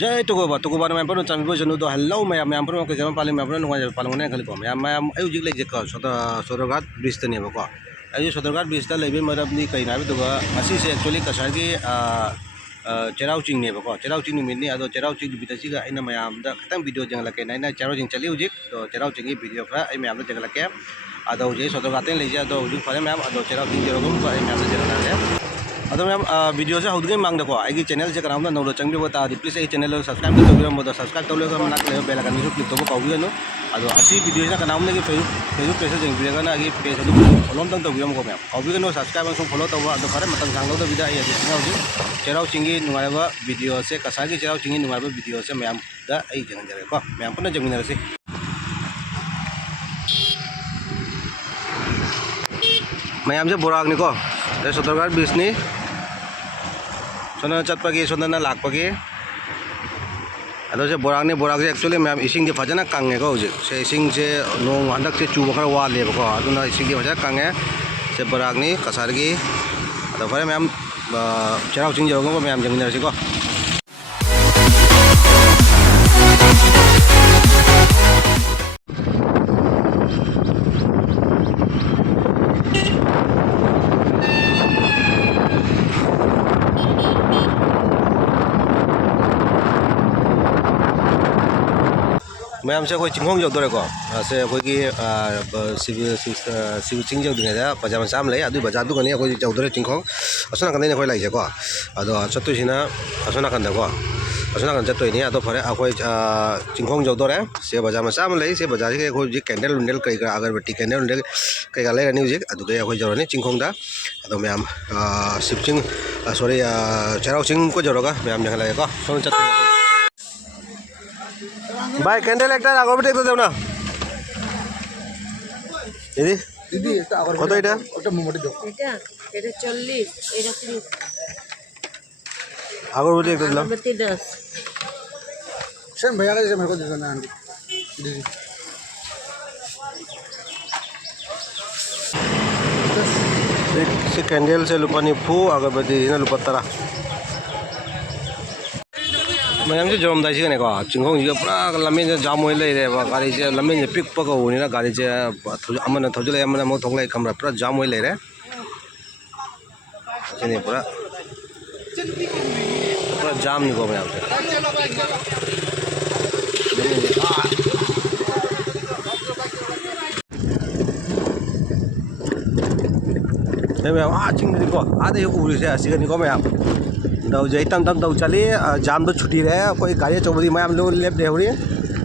जय तुकुबा मैं पर चांगो जनु दो हेलो मैं पर के जम पाले मैं पर नुवा पालंगने खाली को मैं आयु जिक ले जेको सोदरघाट ब्रिज तने बको आयु सोदरघाट ब्रिज ता लेबे मरबनी कई ना दुगा ngasi से एक्चुअली कसरगी चेराव चिंग ने बको चेराव चिंग मिनी अदो चेराव चिंग बितसिगा आइना मयाम दा खतम वीडियो जंगलके नाइना चेराव चिंग चली हुजिक तो चेराव चिंग वीडियो खरा आई मयाम दा जंगलके अदो जे सोदरघाट लेजे अदो हुजिक फरे मयाम अदो चेराव चिंग जरोगम को आई मयाम दा जंगलके अदो मैम वीडियो से हौदगे मांगदको आई चैनल से कराउंदा नौलो चंगबो ता प्लीज आई चैनल सब्सक्राइब तो तौबिरम मोद सब्सक्राइब तौलेगा मनाक ले बेल आइकन जो क्लिक तौबो काउबिगनो अदो असी वीडियो से कराउंदा की फेसबुक पेज से जंगबिरगना आई पेज अदु फॉलो तंग तौबिरम को मैम काउबिगनो सब्सक्राइब सो फॉलो तौबो अदो फरे मतंग सांगलो बिदा आई अदि हौदि चेराव चिंगी नुवायबा वीडियो से कसागी चेराव चिंगी नुवायबा वीडियो से मैम दा आई जंगजरे को मैम पुना जंगमिनरसी मैम से बोरागनी को सोदरघाट ब्रिजनी सोना चटपगी सोना लापगी अदोसे बोरागनी बोराग एक्चुअली मैम इसिंग के फजना कांगे को हजे से इसिंग से नोंग हंडक से चूब खर वालेबो को अदुना इसिंग के फजना कांगे से बोरागनी कसारगी अदो फरे मैम चेराव चिंग जरोगम को मैम जंगिनरसी को मैम से कोई चिंगोंग जौदरे को से कोई की सिव चिंग जौदने दा बाजार मचाम ले अदु बाजार दु गनी कोई जौदरे चिंगोंग असना कने कोई लाइजे को अदो चतुसिना असना कने को असना कने चतुइनी अदो फरे अखोई चिंगोंग जौदरे से बाजार मचाम ले से बाजार के कोई जी कैंडल उंडल कई का अगरबत्ती कैंडल उंडल कई का ले रनी जी अदु दे अखोई जौरनी चिंगोंग दा अदो मैम सिव चिंग सॉरी चेराव चिंग को जौरगा मैम जंगला को सोन चतु भाई कैंडल एक अगरबत्ती तो देना दीदी दीदी कत এটা ওটা মোমবাতি দাও এটা 40 এটা 30 अगरबत्ती एक दिलाम अगरबत्ती 10 सेम भैया का जैसे मेरे को दे देना दीदी से कैंडल से lupa nipu अगरबत्ती ना lupa tara मैम से जम दाई को चिंगोंग जी पूरा लम्बे जाम हो ले गाड़ी से लम्बे पिक पको होनी गाड़ी से अमन थोजले अमन मो थोंगले कमरा पूरा जाम हो ले रे पूरा पूरा जाम नहीं को मैम से मैम चिंग को आधे उरी से सिगनी को मैम दौ जे तम तम दौ चली जाम तो छुट्टी रहे कोई गाड़ी चौबदी मैम लोग लेप दे होरी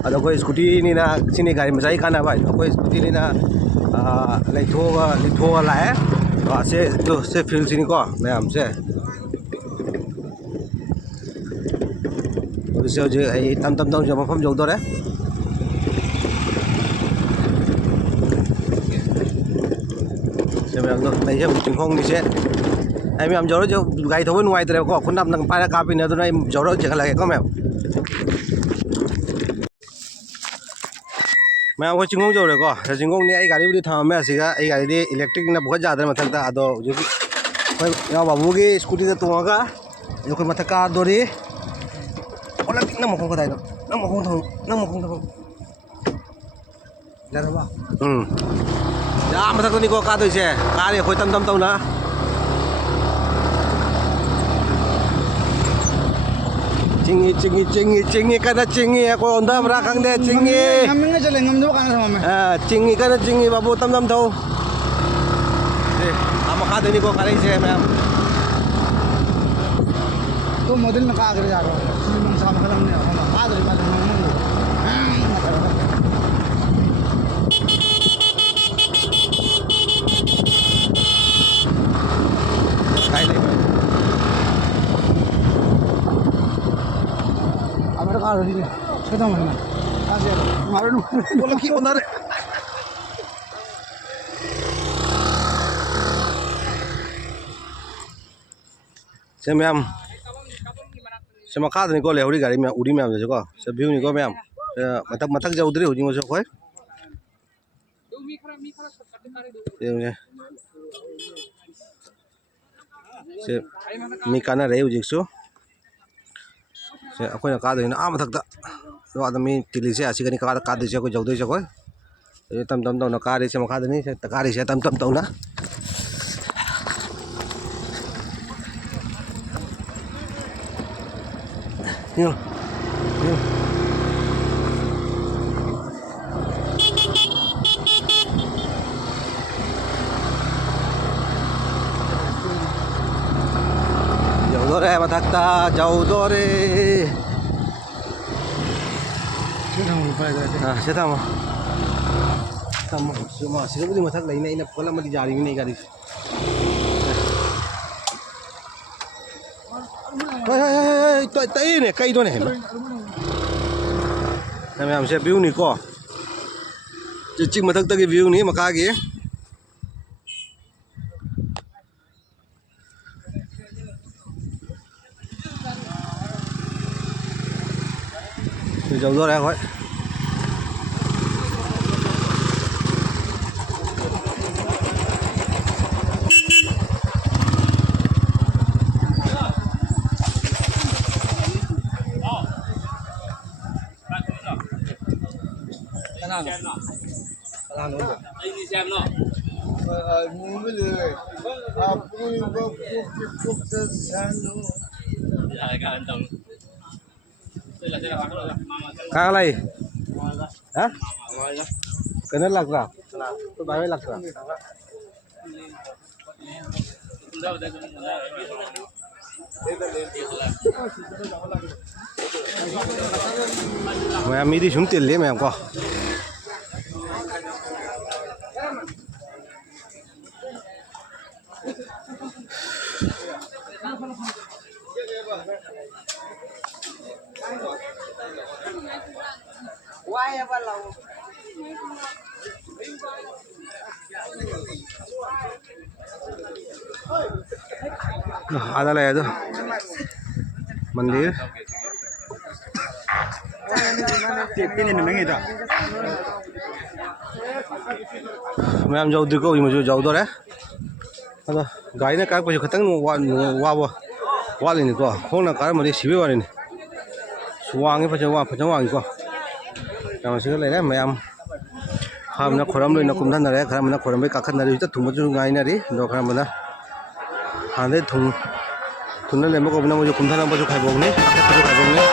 अदो कोई स्कूटी नी ना सिनी गाड़ी मचाई काना भाई कोई स्कूटी नी ना लिथोगा लाए से तो से फील सिनी को मैम से और से जे तम तम दौ जब फम जौदो रे से मैम तो नहीं से चिंगोंग नि से आई मैम जौर जो गाड़ी थोबो नुवाइद्रे को खुनाब नंग पारा कापिने अदुना आई जौर जेखलागे को मैम मैं वो चिंगोंग जौरे को चिंगोंग ने आई गाड़ी बुदी थामे असिगा आई गाड़ी दे इलेक्ट्रिक ना बहुत ज्यादा मथकता अदो जो कोई या बाबू की स्कूटी से तुंगा जो कोई मथका दोरी ओला ना मखों को दाइनो ना मखों तो जारबा जा मथक नि को का दोइसे कारे कोई तम तम तौना चिंगी karena चिंगी aku onda berakang deh चिंगी ngamnya jalan ngam tuh kan sama चिंगी karena चिंगी babu tam tam tahu ama kado ini kok kali sih ma'am तो model nak agar जा रहा है मन sama kalam ने हम आदर माल हम काई नहीं कार होती है खत्म होना आज मारो बोलो कि ओनर से मैम से मखा नहीं को ले उड़ी गाड़ी में उड़ी मैम जैसे को से व्यू नहीं को मैम मतक मतक जा उधर हो जी मुझे कोई से मी काना रहे हो जिसको से अखोना कादोइना आ मथक्ता तो आदमी तिली से आसिगनी कादे से को जौदे से को ये तम तम तौना कारे से मखादनी से तकारे से तम तम तौना यो यो जौदोरे मथक्ता जौदोरे से थामो थामो सुमा सिबुदी मथक लेना इन फला मदी जारी नहीं गाड़ी ने कई दोने ना मैम से व्यू नहीं को चिक मथक तक व्यू नहीं मका के जौदोर है कोई Ini xem nó. Muốn với lười vui vô phúc rất sáng luôn. Dạ cái anh Tùng. Đây là bắt rồi. kang lay hả Ngoài ra. cái nó lạc ra tôi bán với lạc ra Đâu đây cũng là. mày em đi xuống tiền lấy mày em qua ada lah itu मंदिर ma'am जौदी को मुझे जौदोरे अदा गाड़ी ने काक खतंग वाली को होना कार मरी सिबे वाली वांगे फजन वांगी को से लेना मैम खामना खोरम लोना कुमथनरे खरमना खोरम काखनरी थुमजु गाइनरी दो खरमना हांदे थुनना लेमो को मुझे कुमथना बजु खाइबोगनी खाइबोगनी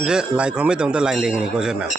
मैम से लाइक हम तो लाइन लेंगे को से मैम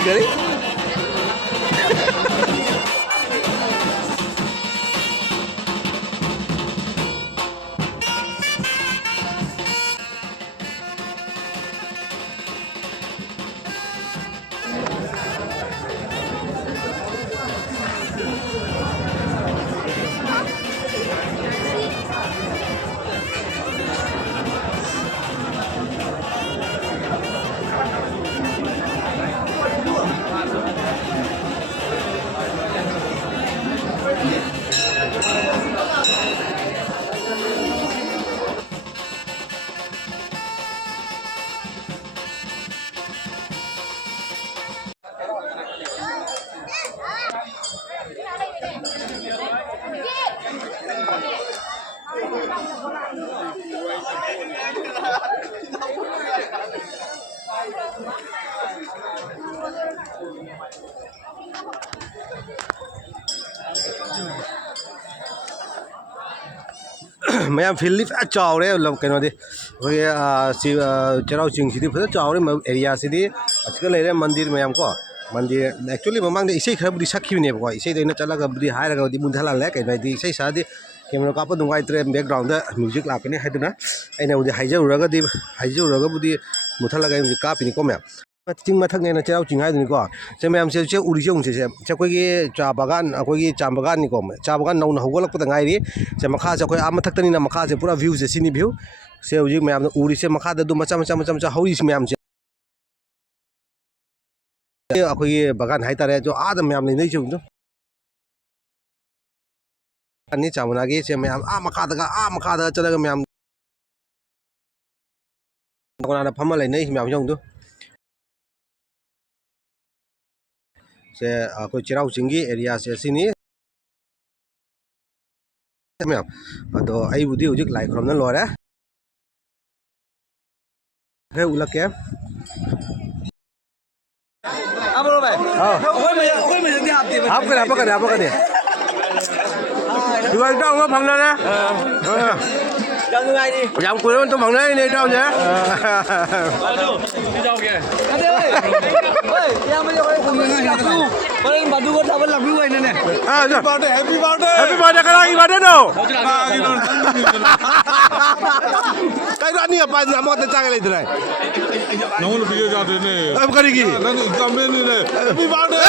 Gary? मैं फिल्ड चावरे कहोदी चेराव चिंग फज चावरे एरिया से लेरे मंदिर मैम को मंदिर एक्चुअली ममांग इसे खरबुदी सखीबनेबको इसे चलगबुदी हायरगबुदी मुंथलाले कहीं इसे सादी कैमरा काप नुंगाइत्रे बैकग्राउंड म्यूजिक लाकने है हाइजरूरगबुदी मुंथलगा कापीनिको मैम चिंग मथकने चेराव चिंग है से मैम से उड़ी से अखोगी चा बागान अखोगी चा बागानिको चा बागान नौना हौगलपद गायरी से मखा से अखोई मथक्तनी मखा से पूरा व्यू से सिनी व्यू से हूँ मैम उड़ी से मखा मचा मचा मचा मचा हौरी मैम से अखोगी बागान है जो आद मैम लेने अनी चामनागी से मैम मखा चलगा मैम फम लेने मैम जो से कोई चिराव चिंगी एरिया से सिनी मैम अदो आईबुदी हुजिक लाइक खरमना लोरे हे उलके आबरो भाई ओय में जल्दी आपके दुआ टाउ फंगना ने Dòng cuối nó bằng đấy này đâu nhé. Đi đâu kìa. Ơi, em bây giờ cùng người làm du. Có nên bà du con thằng vẫn làm du này này. À, happy birthday, happy birthday. Happy birthday cái này birthday đâu? Cái đó này bạn làm gì trang cái này? Nó là video ra thế này. Em cái gì? Nó cầm lên này. Happy birthday.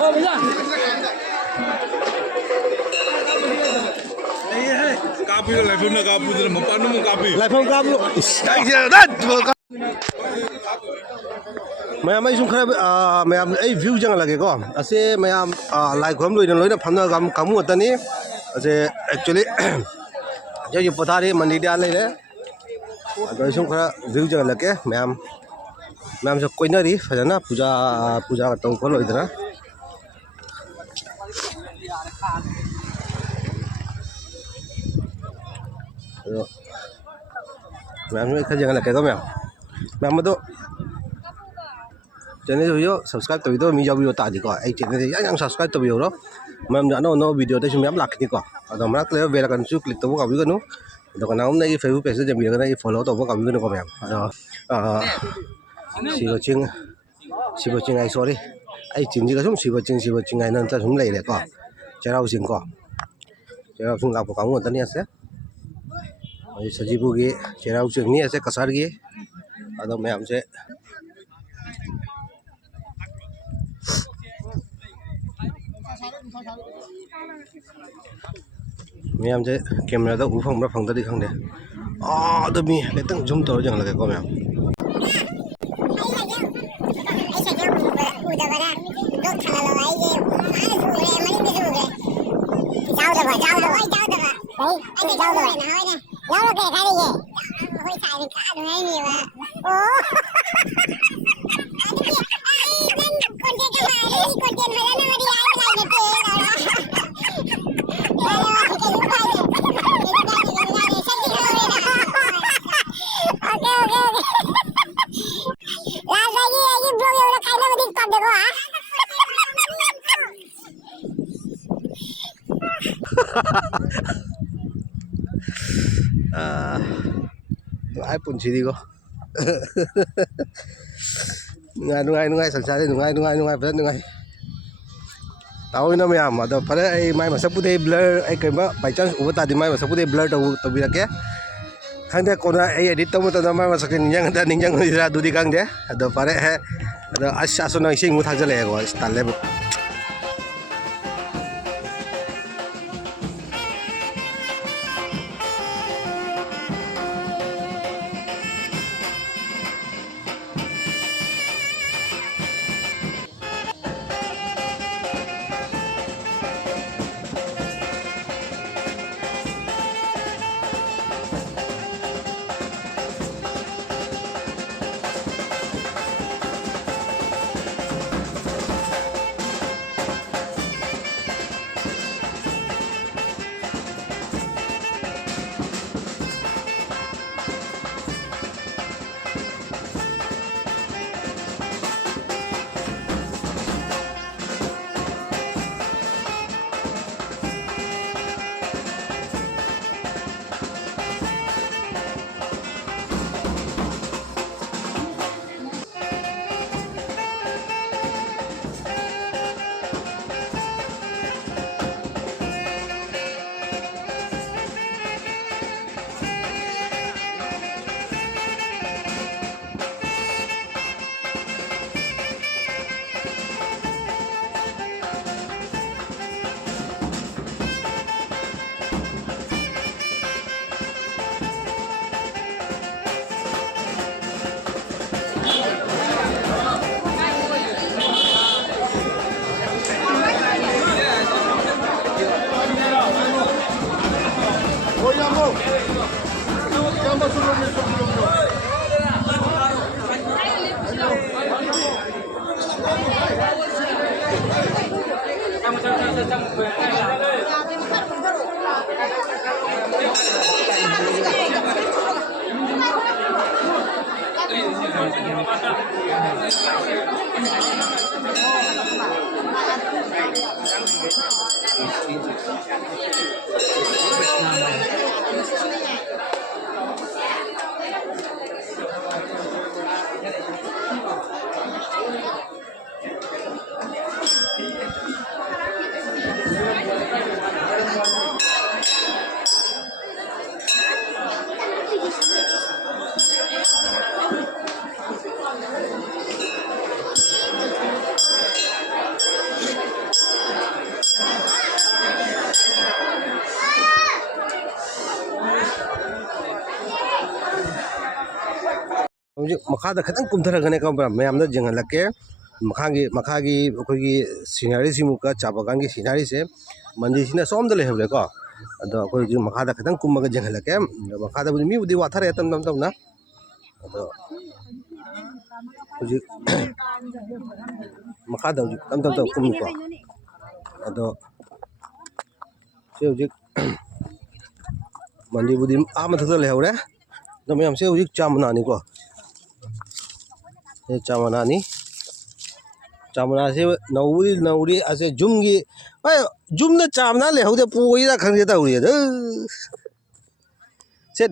Ô bây giờ. Kapi level na kapi tu mampan mo kapi. Level kapi. Stay here. That. मैं मैं सुन खराब मैं ए view जंग लगे को असे मैं like हम लोई ना फन काम कामु तनी असे एक्चुअली जो पथा रे मंडी डाल ले अदो सुम खरा व्यू जगह लगे मैम से कोई नरी फजना पूजा पूजा तो खोलो इधर मैम खर जगह लगे तो मैम तो चैनल जो सब्सक्राइब तभी मी जाओ तादीको आई चैनल यहाँ सब्सक्राइब तभी मैम जानो नो वीडियो तो मैम लाखनीको अदो मना ले बेल आइकन क्लिक तब काबीगनु अदो कनाम ना फेसबुक पेज जमीगना फॉलो तब काबीगनुको मैम अदो सिबोचिंग आई सॉरी आई चिंजी का सिबोचिंग आई नंतर सुम लेरेको चेराव सिंह लापो कामु तनी आसे सजीबुगी चेराव सिंह नि आसे कसारगी अदो मैम से मैम से कैमरा तो उफंग फंगदी खंदे तो मी लेतंग जूम तौर जंग लगे को ma'am ai pun sini ko nungai sansari nungai berat nungai tahu ini namanya ama ada pada mai masa putih blur kemba by chance ubat tadi mai masa putih blur tahu birak ya kang dia kona edit tahu tu nama masa ninjang ada ninjang ira dudi kang dia ada pada ada asas nang sing muthang jale ko style level makada khatang kumtharagane ka mayam da jengalake makagi akhoi gi sinari simuka chabagan gi sinari se mandi sina som da lehble ko ꯑꯗꯣ ꯑꯩꯈꯣꯏ ꯍꯧꯖꯤꯛ ꯃꯈꯥꯗ ꯈꯤꯇꯪ ꯀꯨꯝꯃꯒ ꯌꯦꯡꯍꯜꯂꯛꯀꯦ ꯃꯈꯥꯗꯕꯨꯗꯤ ꯃꯤꯕꯨꯗꯤ ꯋꯥꯊꯔꯛꯑꯦ ꯇꯞꯅ ꯑꯗꯣ ꯍꯧꯖꯤꯛ ꯃꯈꯥꯗ ꯍꯧꯖꯤꯛ ꯇꯞ ꯀꯨꯝꯃꯤꯀꯣ ꯑꯗꯣ ꯁꯤ ꯍꯧꯖꯤꯛ ꯃꯟꯗꯤꯔꯕꯨꯗꯤ ꯃꯊꯛꯇ ꯂꯩꯍꯧꯔꯦ ꯑꯗꯣ ꯃꯌꯥꯝꯁꯦ ꯍꯧꯖꯤꯛ ꯆꯥ ꯃꯅꯥꯅꯤꯀꯣ ꯆꯥ ꯃꯅꯥꯅꯤ ꯆꯥ ꯃꯅꯥꯁꯦ ꯅꯧꯔꯤ ꯑꯁꯦ ꯖꯨꯝꯒꯤ ꯍꯣꯏ ꯖꯨꯝꯗ ꯆꯥ ꯃꯅꯥ ꯂꯩꯍꯧꯗꯦ ꯄꯣꯏꯔ ꯈꯪꯗꯦ ꯇꯧꯔꯤ ꯑꯗ ꯁꯦ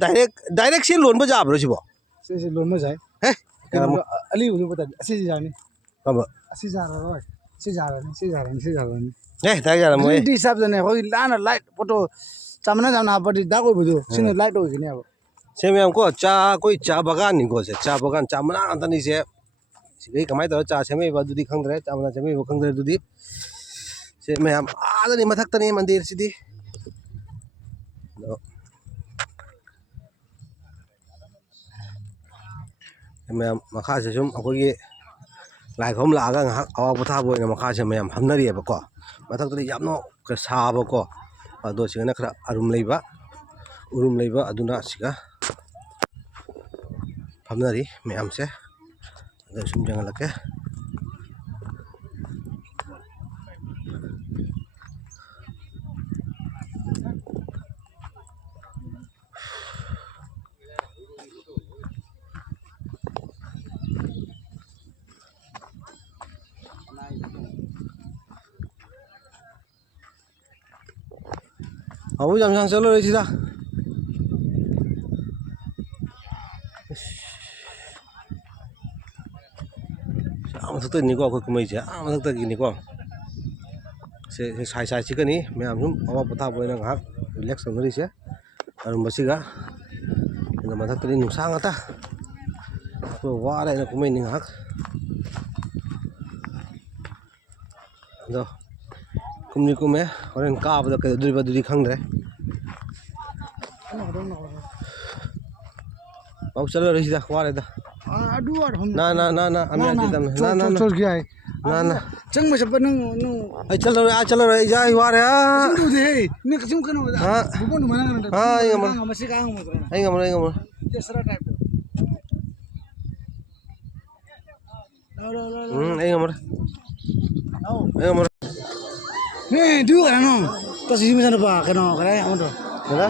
ꯗꯥꯏꯔꯦꯛ ꯁꯤ ꯂꯣꯟꯕ ꯌꯥꯕ꯭ꯔꯣ ꯁꯤꯕꯣ ꯁꯤꯁꯦ ꯂꯣꯟꯕ ꯌꯥꯏ ꯀꯌꯥꯃꯨꯛ ꯑꯂꯤꯕꯗꯨ ꯃꯇꯝ ꯑꯁꯤ ꯌꯥꯅꯤ ꯀꯝꯕ ꯑꯁꯤ ꯌꯥꯔꯔꯣꯏ ꯁꯤ ꯌꯥꯔꯅꯤ ꯗꯥꯏꯔꯦꯛ ꯌꯥꯔꯝꯃꯣꯏ ꯒ꯭ꯔꯤꯟ ꯇꯤ ꯆꯥꯕꯗꯅꯦ ꯑꯩꯈꯣꯏ ꯂꯥꯟꯅ ꯂꯥꯏꯠ ꯐꯣꯇꯣ ꯆꯥꯃꯅ ꯍꯥꯞꯄꯗꯤ ꯗꯥꯛ ꯑꯣꯏꯕꯗꯣ ꯁꯤꯅ ꯂꯥꯏꯠ ꯑꯣꯏꯒꯅꯦꯕ ꯁꯦ ꯃꯌꯥꯝ ꯀꯣ ꯆꯥ ꯑꯩꯈꯣꯏ ꯆꯥ ꯕꯒꯥꯟꯅꯤꯀꯣ ꯆꯥ ꯕꯒꯥꯟ ꯆꯥ ꯃꯅꯥ ꯉꯥꯛꯇꯅꯤꯁꯦ ꯁꯤꯗꯩ ꯀꯃꯥꯏꯅ ꯇꯧꯔ ꯆꯥ ꯁꯦꯝꯃꯛꯏꯕ ꯑꯗꯨꯗꯤ ꯈꯪꯗ꯭ꯔꯦ ꯆꯥ ꯃꯅꯥ ꯁꯦꯝꯃꯛꯏꯕ ꯈꯪꯗ꯭ꯔꯦ ꯑꯗꯨꯗꯤ ꯁꯦ ꯃꯌꯥꯝ ꯑꯥꯗꯅꯤ ꯃꯊꯛꯇꯅꯤ ꯃꯟꯗꯤꯔꯁꯤꯗꯤ ꯑꯗꯣ ꯃꯌꯥꯝ ꯃꯈꯥꯁꯦ ꯁꯨꯝ ꯑꯩꯈꯣꯏꯒꯤ ꯂꯥꯏ ꯈꯨꯔꯨꯝ ꯂꯥꯛꯑꯒ ꯉꯥꯏꯍꯥꯛ ꯑꯋꯥ ꯄꯣꯊꯥꯕ ꯑꯣꯏꯅ ꯃꯈꯥꯁꯦ ꯃꯌꯥꯝ ꯐꯝꯅꯔꯤꯑꯕꯀꯣ ꯃꯊꯛꯇꯗꯤ ꯌꯥꯝꯅ ꯁꯥꯕꯀꯣ ꯑꯗꯣ ꯁꯤꯒꯅ ꯈꯔ ꯎꯔꯨꯝ ꯂꯩꯕ ꯑꯗꯨꯅ ꯁꯤꯒ ꯐꯝꯅꯔꯤ ꯃꯌꯥꯝꯁꯦ ꯑꯗ ꯁꯨꯝ ꯌꯦꯡꯍꯜꯂꯛꯀꯦ 아버지 잠시만 썰어내시다. 아무것도 있니고 그 그만이지 아무것도 있니고 세 사이사이 치거니 매암 좀 아마 보다 보이는 거 릴렉스 놀이지 아름 뭐시가 이거 마탁들이 누상하다 그 와라는 그만이 거 너 꿈니 꿈에 오늘 까보다 그 둘이 강래 अब चलो रही था वाले था ना हमें ना चल गया है ना चंग में सब नंग आई चलो रही जा वाले चंग दो दे ने कसम कनो हां बुबन मना हां ये मर मसी का हम आई गमर ये सरा टाइप आई गमर ने दु करा नो तो सी में जाना बा कनो करे हम तो है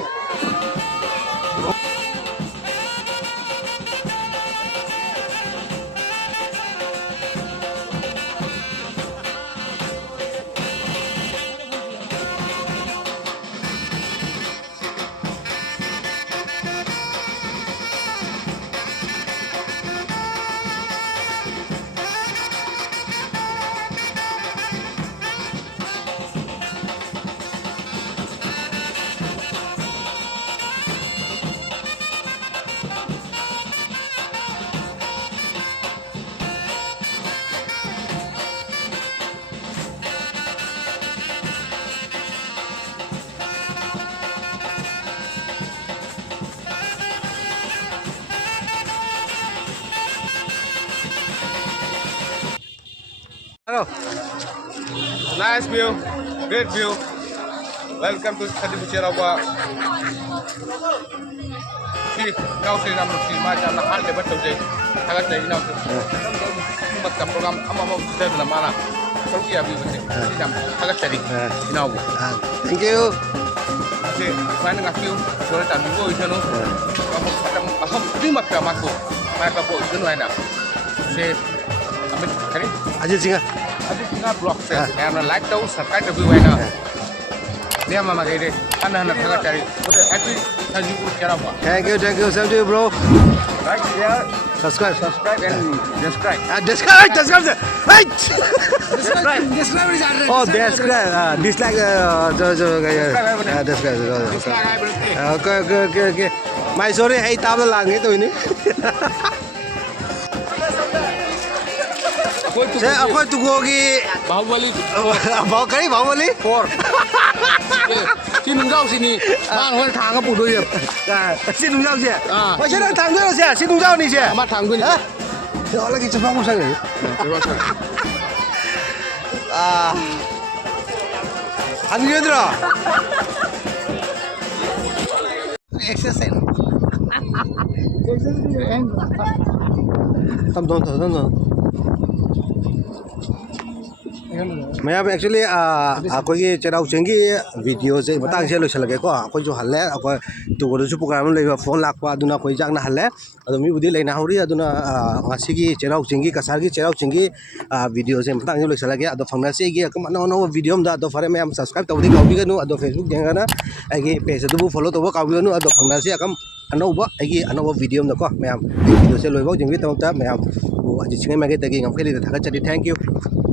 Hello. Nice view, great view. Welcome to Sadi Bucherawa. Si, now si namun si macam nak hal debat tu je. Agak jadi now tu. Macam program ama kita tu nama lah. Kalau kita view tu, si nam agak jadi. Now. Thank you. Si, mana nak view? Soalnya tak view itu nu. Macam lima kali masuk. Macam apa itu nu ada. Si, amin kali. Aja singa. Aduh, nggak blog saya. Yang like tahu, subscribe review aja. Dia mama kayak deh. Anak-anak sangat cari. Udah happy Sadi Bucherawa. Thank you. Same to you, bro. Like, share, Subscribe. and subscribe. Subscribe. Right. Subscribe. Oh, subscribe. Dislike. Subscribe. Okay. My sorry, hey, tabla lang itu ini. Saya aku tu gogi. Bahubali. Bawa kali Bahubali. 4 ที่นุ่งเจ้าสินี่บ้านคนทางก็ปูด้วย 新农药去。我现在躺着了去，新农药你去。 มาทางด้วยนี่ 我那个这帮我上人。 ไปว่าฉัน 안 그러더라. exercise em tâm thon मैं अब actually अखोगी Cheraw चिंगी video से मतंग से लोसलगे को अखोई जो हल्ले अखो तुगोदसु प्रोग्राम लेबा फोन लाकपा अदुना अखोई जागना हल्ले अदु मिबुदि लेना हौरी अदुना ngasiगी चेराव चिंगी कसारगी चेराव चिंगी वीडियो से मतंग से लोसलगे अदु फंगनासे गी कम अनो वीडियो म अदु फरे मैं सब्सक्राइब तबदि काउबिगनु अदु फेसबुक जेंगाना आगे पेज अदु फॉलो तब काउबिगनु अदु फंगनासे कम अनौबा आगे अनौबा वीडियो म को मैं वीडियो से लोइबा जिंगी तमता मैं अजि सिंगे मागे तगी ngam kheli da thaka chati thank you